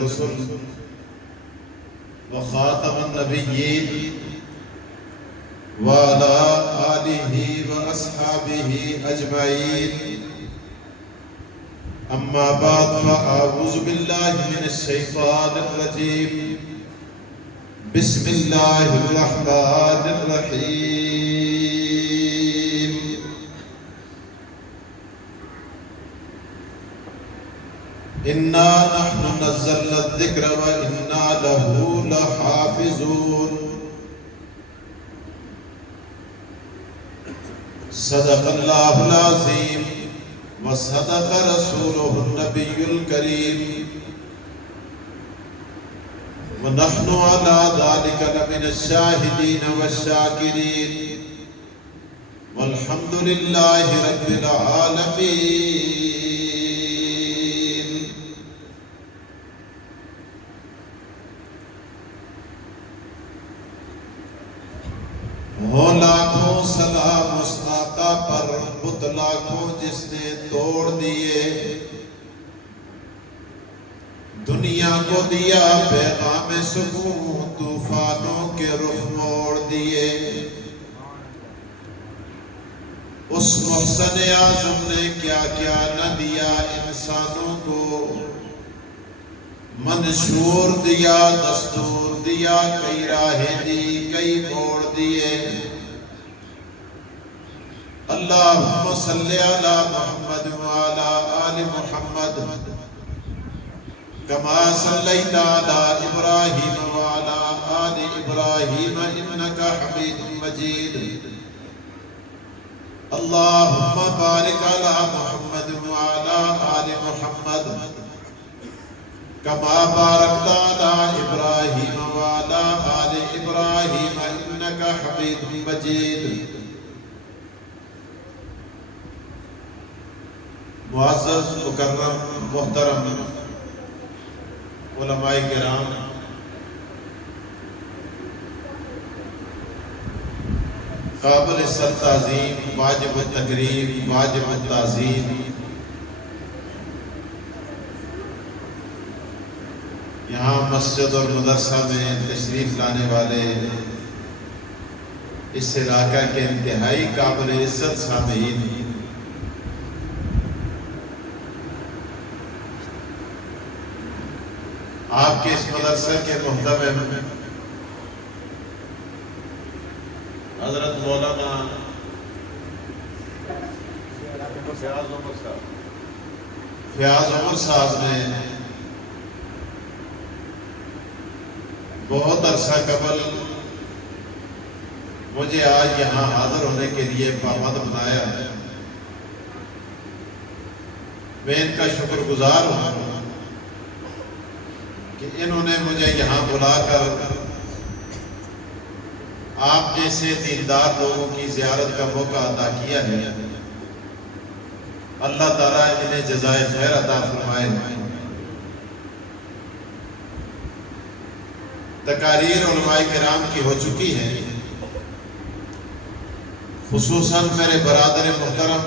الرسل وخاتم النبيين وعلى آله وأصحابه أجمعين أما بعد فأعوذ بالله من الشيطان الرجيم بسم الله الرحمن الرحيم إنا نحن نزلنا الذكر وإنا له لحافظون صدق الله العظيم وصدق رسوله النبي الكريم ونحن على ذلك لمن الشاهدين والشاكرين والحمد لله رب العالمين. ہو لاکھوں سلام اس آقا پر بت لاکھوں جس نے توڑ دیے، دنیا کو دیا پیغام سکون، طوفانوں کے رخ موڑ دیے. اس محسن اعظم نے کیا کیا نہ دیا انسانوں کو، منشور دیا، دستور دیا، کئی راہیں دی، کئی موڑ دیے. اللہم صلی علی محمد وعلی آل محمد کما صلیت علی ابراہیم وعلی آل ابراہیم انکا حمید مجید. اللہم بارک علی محمد وعلی آل محمد کما بارکت علی ابراہیم وعلی آل ابراہیم انکا حمید مجید. معزز مکرم محترم علماء کرام، قابل سر تعظیم، واجب التکریم، واجب التعظیم، یہاں مسجد اور مدرسہ میں تشریف لانے والے اس علاقہ کے انتہائی قابل عزت سامعین، آپ کے اس مدرسہ کے محتمم حضرت مولانا فیاض عمر صاحب نے بہت عرصہ قبل مجھے آج یہاں حاضر ہونے کے لیے پابند بنایا. میں ان کا شکر گزار ہوں کہ انہوں نے مجھے یہاں بلا کر آپ جیسے دیندار لوگوں کی زیارت کا موقع عطا کیا ہے. اللہ تعالیٰ انہیں جزائے خیر عطا فرمائے. تقاریر علماء کرام کی ہو چکی ہیں، خصوصاً میرے برادر محترم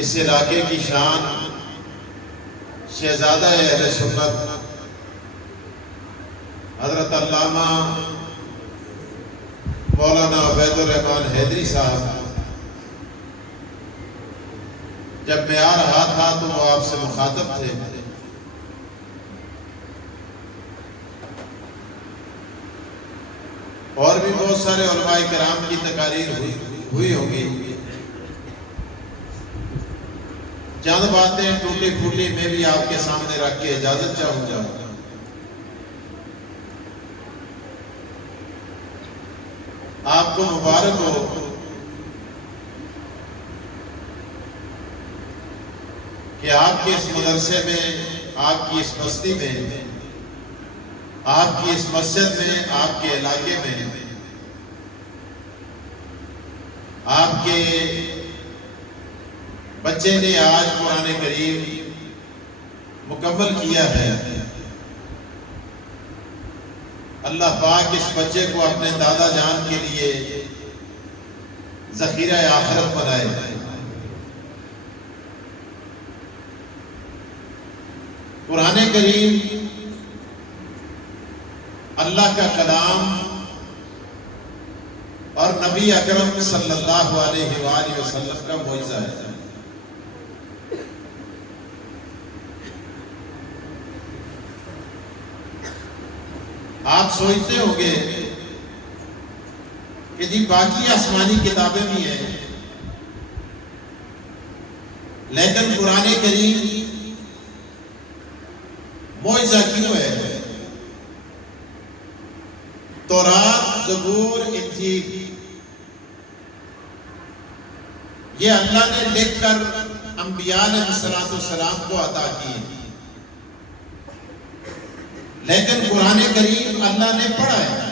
اس علاقے کی شان شہزادہ اہل سنت حضرت علامہ مولانا عبید الرحمن حیدری صاحب، جب میں آ رہا تھا تو وہ آپ سے مخاطب تھے. اور بھی بہت سارے علماء کرام کی تقاریر ہوئی ہوگی. چند باتیں ٹوٹی پھوٹی میں بھی آپ کے سامنے رکھ کے اجازت چاہوں گا. آپ کو مبارک ہو کہ آپ کے اس مدرسے میں، آپ کی اس بستی میں، آپ کی اس مسجد میں، آپ کے علاقے میں آپ کے بچے نے آج قرآن کریم مکمل کیا ہے. اللہ پاک اس بچے کو اپنے دادا جان کے لیے ذخیرہ آخرت بنائے. قرآن کریم اللہ کا کلام اور نبی اکرم صلی اللہ علیہ وآلہ وسلم کا معجزہ ہے۔ آپ سوچتے ہوں گے کہ جی باقی آسمانی کتابیں بھی ہیں، لیکن قرآن کریم معجزہ کیوں ہے؟ تورات، زبور، انجیل یہ اللہ نے لکھ کر انبیاء علیہ السلام کو عطا کی، لیکن قرآن کریم اللہ نے پڑھا ہے۔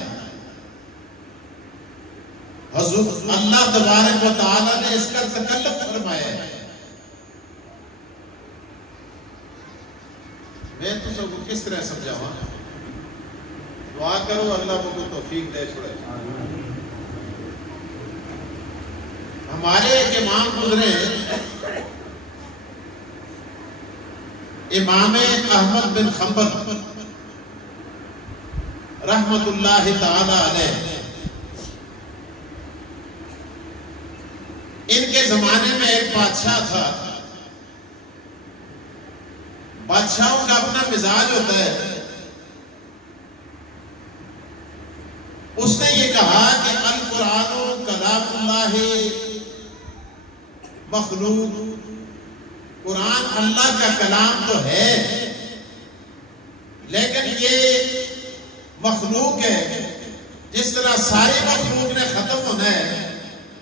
حضور اللہ تبارک و تعالی نے اس کا تکلم فرمایا ہے۔ میں تو سب کو کس طرح سمجھاؤں؟ دعا کرو اللہ کو توفیق دے چھوڑے۔ ہمارے ایک امام گزرے، امام احمد بن حنبل رحمت اللہ تعالی علیہ۔ ان کے زمانے میں ایک بادشاہ تھا۔ بادشاہوں کا اپنا مزاج ہوتا ہے۔ اس نے یہ کہا کہ القرآن کلام اللہ مخلوق، قرآن اللہ کا کلام تو ہے لیکن یہ مخلوق ہے۔ جس طرح ساری مخلوق نے ختم ہونا ہے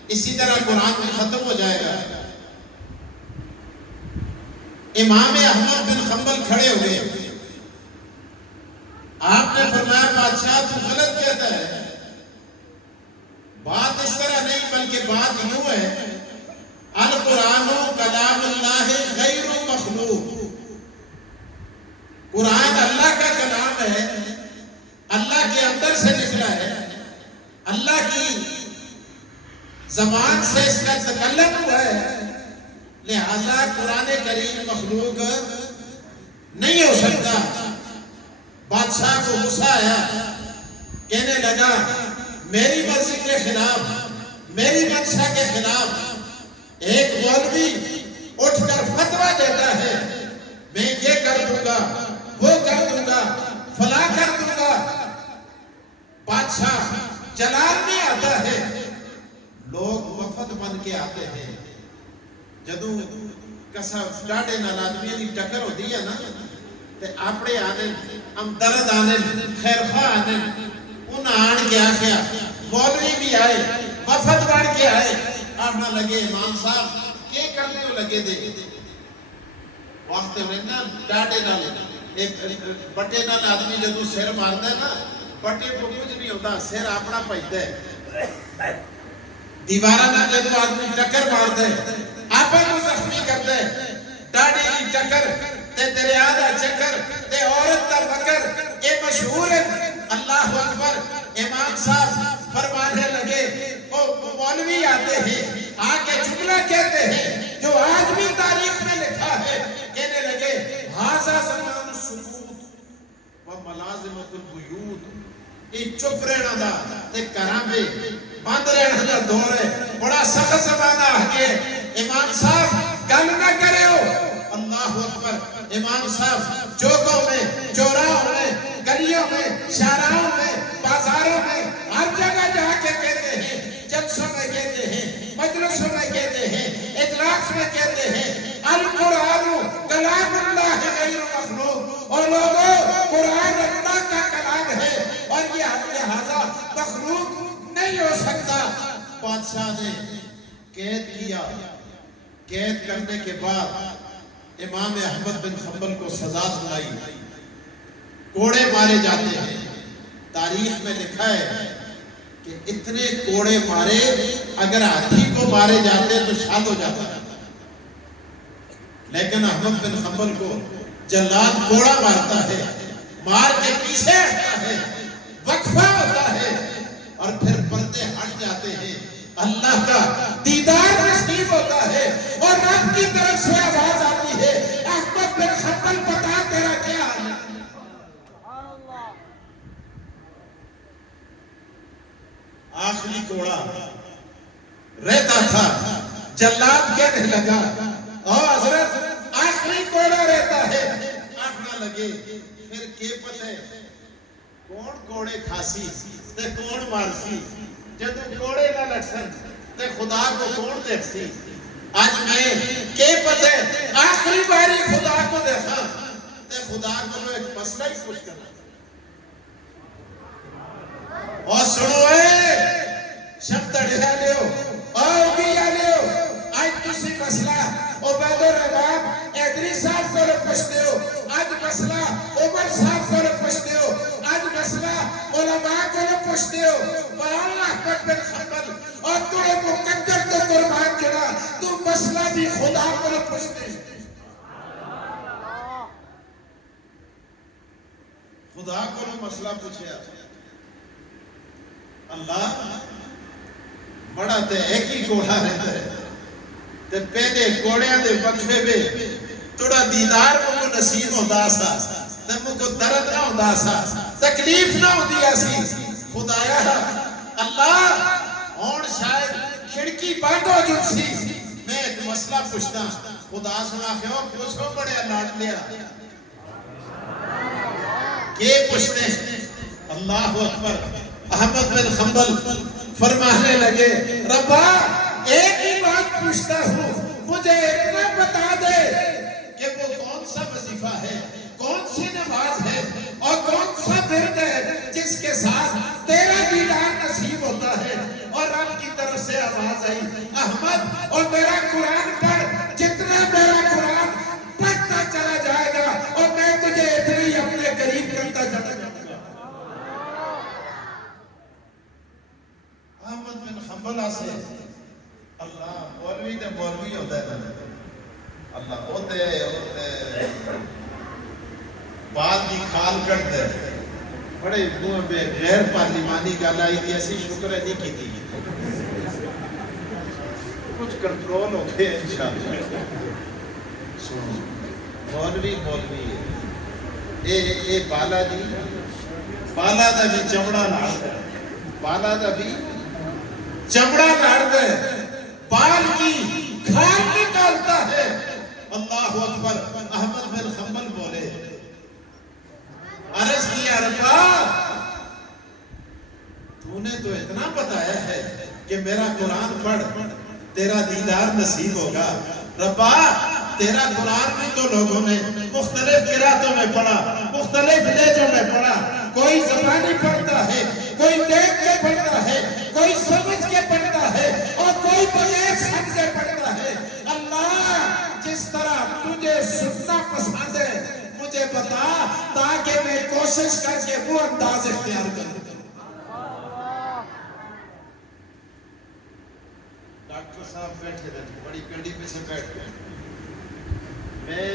اسی طرح قرآن بھی ختم ہو جائے گا۔ امام احمد بن حنبل کھڑے ہوئے، آپ نے فرمایا بادشاہ تو غلط کہتا ہے، بات اس طرح نہیں بلکہ بات یوں ہے، القرآن کلام اللہ غیر مخلوق، قرآن اللہ کا کلام ہے، اللہ کے اندر سے نکلا ہے، اللہ کی زبان سے اس کا تکلم ہوا ہے، لہذا قرآن کریم مخلوق نہیں ہو سکتا۔ بادشاہ کو غصہ آیا، کہنے لگا میری مرضی کے خلاف، میری منشا کے خلاف ایک مولوی اٹھ کر فتویٰ دیتا ہے، میں یہ کر دوں گا، وہ کر دوں گا، فلاں کر دوں گا۔ بادشاہ جلال میں آتا ہے، لوگ وفد بن کے آتے ہیں۔ جدو کسا ڈاڑے نال آدمی دی ٹکر ہوتی ہے نا تے اپنے آنے امدرد آنے خیر خواہ آنے ان آن کے آخیا مولوی بھی آئے وفد بن کے آئے، آنا لگے امام صاحب کیا کرنے ہو لگے دے وقت میں نا ڈاڑے نال بٹے نال آدمی جدو سر مارتا ہے نا بٹے کو کچھ نہیں ہوتا، سر اپنا پہنتا ہے۔ دیوارہ نہ جدو آدمی ٹکر مارتا ہے آپا کو زخمی کرتا ہے، ڈاڑی کی ٹکر تے دریا دا چکر تے عورت دا بکر، اے مشہور ہے۔ اللہ اکبر۔ امام صاحب فرمانے لگے، وہ مولوی آتے ہیں آکے جملہ کہتے ہیں جو آج بھی تاریخ میں لکھا ہے، کہنے لگے ہاذا زمان السکوت و ملازمت البیوت، یہ چپ رہنا دا تے کرامے بند رہنا دا دور ہے، بڑا سخت زمانہ آگے۔ امام صاحب گل نہ کرے ہو۔ اللہ اکبر۔ امام صاحب چوکوں میں، چوراہوں میں، گلیوں میں، شاہراہوں میں، بازاروں میں ہر جگہ جا کے کہتے ہیں، جلسوں میں کہتے ہیں، مجلسوں میں کہتے ہیں، اجلاس میں کہتے ہیں القرآن کلام اللہ غیر مخلوق، اور لوگوں قرآن اللہ کا کلام ہے اور یہ لہذا مخلوق نہیں ہو سکتا۔ بادشاہ نے قید کیا، قید کرنے کے بعد امام احمد بن حنبل کو سزا سنائی، کوڑے مارے جاتے ہیں۔ تاریخ میں لکھا ہے کہ اتنے کوڑے مارے اگر ہاتھی کو مارے جاتے تو شاد ہو جاتا ہے، لیکن احمد بن حنبل کو جلاد کوڑا مارتا ہے، مار کے پیچھے ہٹتا ہے، وقفہ ہوتا ہے اور پھر پردے ہٹ جاتے ہیں، اللہ کا دیدار نصیب ہوتا ہے اور رب کی طرف سے آواز آتی ہے احمد بن حنبل بتا تیرا کیا آخری کوڑا رہتا تھا، جلاد کہنے لگا حضرت آخری کوڑا رہتا ہے، آنکھ نہ لگے، پھر کے پتے کون کوڑے کھاسی تے کون مارسی، جدو کوڑے نہ لگسن تے خدا کو کون دیکھسی۔ آج میں کے پتے آخری باری خدا کو دیکھا تے خدا کو ایک مسئلہ ہی پوچھ کرنا اور سنو شب تڑیا لیو اور گیا لیو، آج تسی مسئلہ عبید الرحمان ایدری صاحب کو پوچھتے ہو، آج مسئلہ عمر صاحب کو پوچھتے ہو، آج مسئلہ علماء کو پوچھتے ہو، مولانا احمد بن حنبل اور تو مقدر تو قربان کرا، تو مسئلہ بھی خدا کو پوچھتے ہو۔ خدا کو مسئلہ پوچھے اللہ بڑا تے ایک ہی کوڑا رہتا ہے تے پہلے کوڑیاں دے بکھے بے توڑا دیدار کو نصیب ہوتا سا تے مجھو درد نہ ہوتا سا تکلیف نہ ہوتی ایسی خدایا اللہ اور شاید کھڑکی بند ہو جو سی میں ایک مسئلہ پوچھتا خدا سنا خیو پوچھو بڑے اللہ لیا کہ پوچھتے ہیں اللہ اکبر۔ احمد بن حنبل فرمانے لگے ربا ایک ہی بات پوچھتا ہوں، مجھے اتنا بتا دے کہ وہ کون سا وظیفہ ہے، کون سی نماز ہے اور کون سا ورد ہے جس کے ساتھ تیرا دیدار نصیب ہوتا ہے۔ اور رب کی طرف سے آواز آئی احمد اور میرا قرآن پڑھ، جتنا میرا قرآن پڑھتا چلا جائے گا اور میں تجھے اتنی اپنے قریب کرتا چلا جاؤں گا۔ احمد بن حنبل سے اللہ مولوی تے مولوی ہوتا ہے اللہ ہوتے بات کی کھال کٹ دے بڑے منہ پہ غیر پارلیمانی گل آئی تھی ایسی شکر ہے نہیں کی تھی کچھ کنٹرول ہو گئے انشاءاللہ۔ سنو مولوی مولوی ہے اے بالا جی بالا دا بھی چمڑا لاڑ ہے، بالا دا بھی چمڑا لاڑ ہے، بال کی کھال نکالتا ہے۔ اللہ اکبر۔ احمد بن حنبل بولے عرض کیا ربا تو نے تو اتنا بتایا ہے کہ میرا قرآن پڑھ تیرا دیدار نصیب ہوگا، ربا تیرا قرآن بھی تو لوگوں نے مختلف قراتوں میں پڑھا، مختلف لہجوں میں پڑھا، کوئی زبانی پڑھتا ہے، کوئی دیکھ کے پڑھتا ہے، کوئی سمجھ کے پڑھتا ہے اور کوئی بغیر سمجھے پڑھتا ہے۔ اللہ جس طرح تجھے سننا پسند ہے مجھے بتا تاکہ میں کوشش کر کے وہ انداز اختیار کروں۔ ڈاکٹر صاحب بیٹھے رہے بڑی کنڈی پہ سے بیٹھ گئے، میں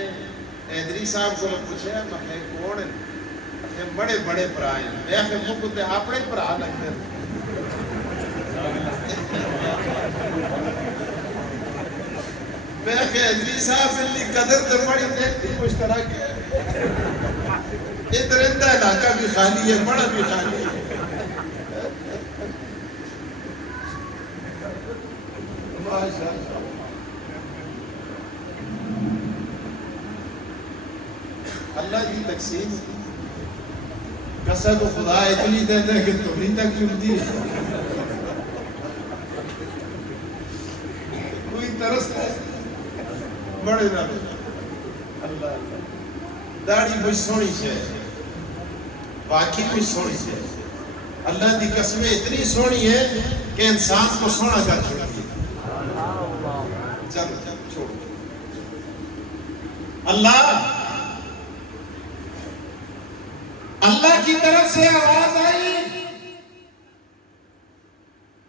ایدری صاحب کو پوچھا میں کون ہے، بڑے بڑے برا ہیں، میں آخر مکتے اپنے برا لگتے ہیں۔ میں آخر ایدری صاحب اتنی قدر تو بڑی دیکھتی کچھ طرح کے ادھر اندہ علاقہ بھی خالی ہے، بڑا بھی خالی ہے۔ اللہ کی تقسیم قسم خدا اتنی دیتا ہے کہ تمہیں تک چلتی ہے، کوئی ترستا ہے بڑے نہ اللہ داڑھی کچھ سونی سے باقی کچھ سونی سے اللہ کی قسمیں اتنی سونی ہے کہ انسان کو سونا کر چھوڑتی ہے۔ چلو چھوڑو اللہ کی طرف سے آواز آئی،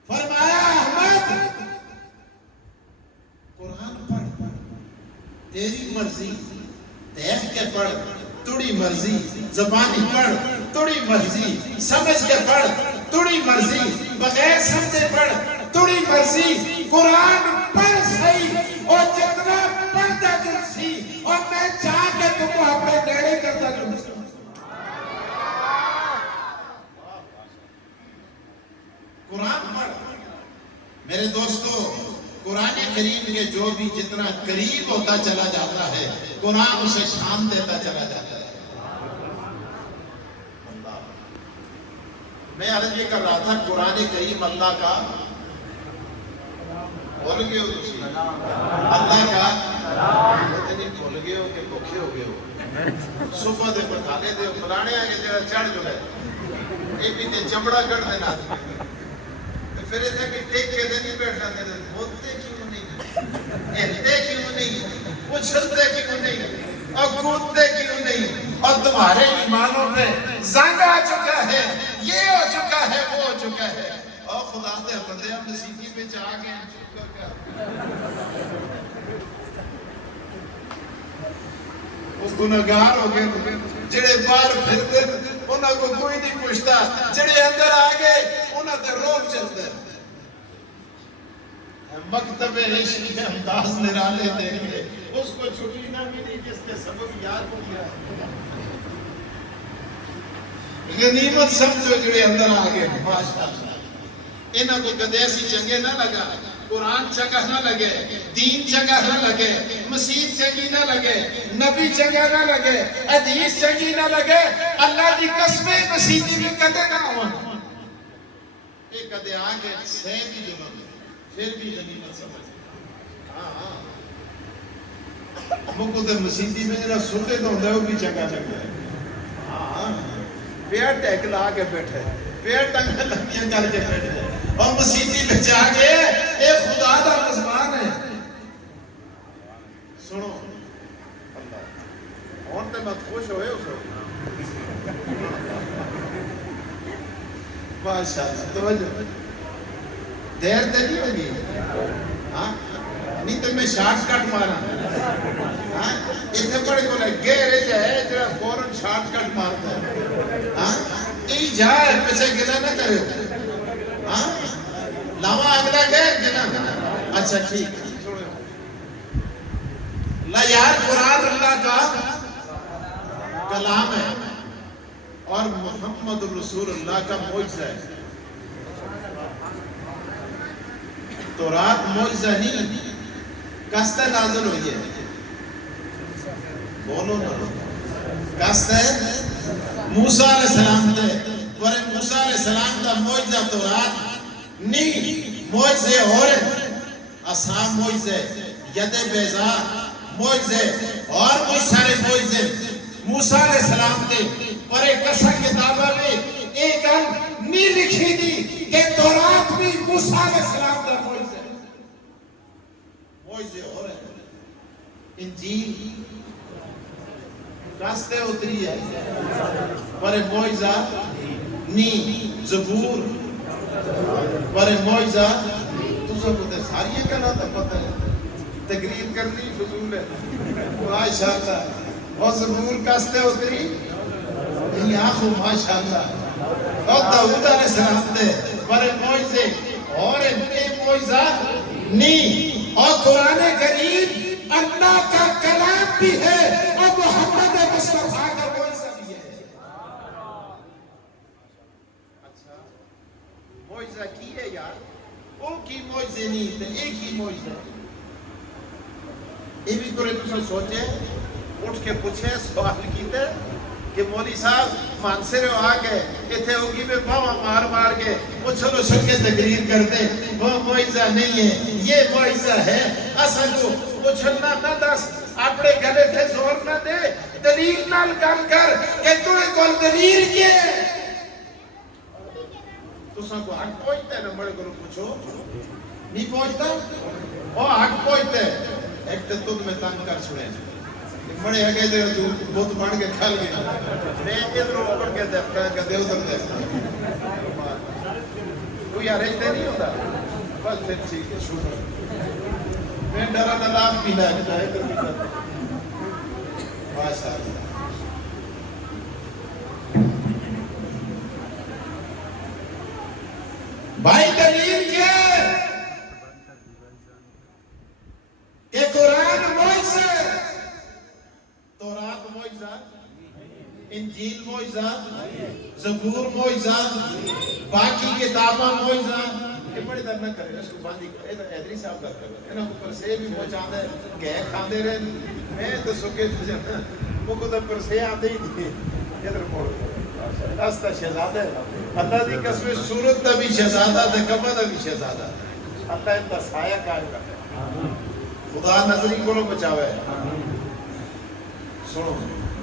فرمایا احمد قرآن پڑھ، تیری مرضی دیکھ کے پڑھ تڑی مرضی، زبانی پڑھ تڑی مرضی، سمجھ کے پڑھ تڑی مرضی، بغیر سمجھے پڑھ تڑی مرضی، قرآن پڑھ صحیح اور جتنا پڑھتا جلسی اور میں چاہ کے تم کو اپنے نیڑے کرتا جلسی۔ قرآن کریم کے جو بھی جتنا قریب ہوتا چلا جاتا ہے قرآن اسے شان دیتا چلا جاتا ہے. میں عرض یہ کر رہا تھا قرآن کریم اللہ کا بھول گئے ہو تسی اللہ کا اتنی بھول گئے ہو کہ بھوکے ہو گئے ہو. صبح دے بٹھانے دے پرانے آگے جڑا چڑھ جو ہے یہ بھی تے چمڑا کٹ دینا پھر یہ کہ ٹیک کے دے نہیں بیٹھ جاتے ہیں بولتے کیوں نہیں ہلتے کیوں نہیں اچھلتے کیوں نہیں اور کودتے کیوں نہیں اور تمہارے ایمانوں پہ زنگ آ چکا ہے یہ ہو چکا ہے وہ ہو چکا ہے اور خدا دے بندے ہم نصیبی پہ جا گئے ہیں شکر کر اس گناہگار ہو گئے جڑے باہر پھرتے انہاں کو کوئی نہیں پوچھتا جڑے اندر آگئے انہاں تے روب چلتے مکتب عشق میں انداز نرالے دیکھ لے اس کو چھٹی نہ ملی جس نے سبق یاد ہو گیا. غنیمت سمجھو جڑے اندر آگئے ماشاءاللہ انہاں کو کدے ایسی چنگے نہ لگا قرآن چنگا نہ لگے دین چنگا نہ لگے مسیح چنگی نہ لگے نبی چنگا نہ لگے حدیث چنگی نہ لگے اللہ دی قسمیں مسیح میں کدے نہ ہوا ایک کدے آگے سہ بھی جنہوں پھر بھی غنیمت سمجھ مکو تے مسیح میں جنہا سنتے تو ہوندہ ہے وہ بھی چنگا چنگا ہے پیر ٹیک لا کے بیٹھے پیر ٹنگ لگیاں کر کے بیٹھے اور مسیحی میں جا کے اے خدا دا مزمان ہے. سنو اللہ اور تے مت خوش ہوئے اس وقت ماشاءاللہ توجہ دیر تے نہیں ہوگی نہیں تو میں شارٹ کٹ مارا اتنے بڑے کو لے گیرے جائے جرا فوراں شارٹ کٹ مارتا ہے ای جائے پیچھے گلا نہ کرے لاوا اگلا گئے گلا اچھا ٹھیک لا یار قرآن اللہ کا کلام ہے اور محمد رسول اللہ کا معجزہ ہے. تورات معجزہ نہیں کستہ نازل ہوئی ہے بولو نا کستہ موسیٰ علیہ السلام دے اور موسیٰ علیہ السلام دا معجزہ تورات نہیں معجزے ہو رہے اصحاب معجزے ید بیضا معجزے اور بہت سارے معجزے موسیٰ علیہ السلام دے اور ایک قصہ کتابہ میں ایک نہیں لکھی دی کہ تورات بھی موسیٰ علیہ السلام دا معجزے ہو رہے ہیں. انجیل راستے اتری ہے پر معجزہ نہیں زبور پر معجزہ تو سب ہوتے ساری کہنا تھا پتہ ہے تقریر کرنی فضول ہے ماشاءاللہ اور زبور کاستے اتری نہیں آخو ماشاءاللہ اور داؤد علیہ السلام دے پر معجزے اور انتے معجزہ نہیں اور قرآن کریم اللہ کا کلام بھی ہے اور محمد مصطفیٰ کا معجزہ بھی ہے. اچھا معجزہ کی ہے یار وہ کی معجزے نہیں تھے ایک ہی معجزہ یہ بھی کرے تو سوچے اٹھ کے پوچھے سوال کیتے کہ مولی صاحب مانسے رہے ہو آگے اتھے ہوگی میں باہاں مار مار کے اچھل اچھل کے تقریر کرتے وہ معجزہ نہیں ہے یہ معجزہ ہے اصل کو اچھلنا نہ دس اپنے گلے تھے زور نہ دے دلیل نال گل کر کہ تمہیں کول دلیل کیے تو سن کو حق پہنچتا ہے نا بڑے کو پوچھو نہیں پہنچتا وہ حق پہنچتا ہے ایک تو تم میں تنگ کر چھوڑے بڑے ہے کہ بہت بڑھ کے کھل گیا میں ادھر اوپر کے دیکھتا ہے کہ دیو ادھر دیکھتا کوئی آرہجتے نہیں ہوتا بس پھر ٹھیک ہے شکر میں ڈرا نلاب پیدا ہے ادھر پیدا ماشاءاللہ بھائی دلیل کیا کہ قرآن معجزہ تورات معجزہ انجیل معجزہ زبور معجزہ باقی کتابہ معجزہ یہ بڑی نظر نہ کرے اس کو باندھی اے تو حیدری صاحب دا کر انہاں کو پرسے بھی پہنچاندا ہے گئے کھاندے رہے میں تو سکے وہ کو تو پرسے آندے ہی نہیں ادھر پڑھ استا شہزادہ اللہ دی قسم صورت دا بھی شہزادہ تے کبا دا بھی شہزادہ اللہ ان دا سایہ قائم کرتا ہے خدا نظری کو بچاوے سنو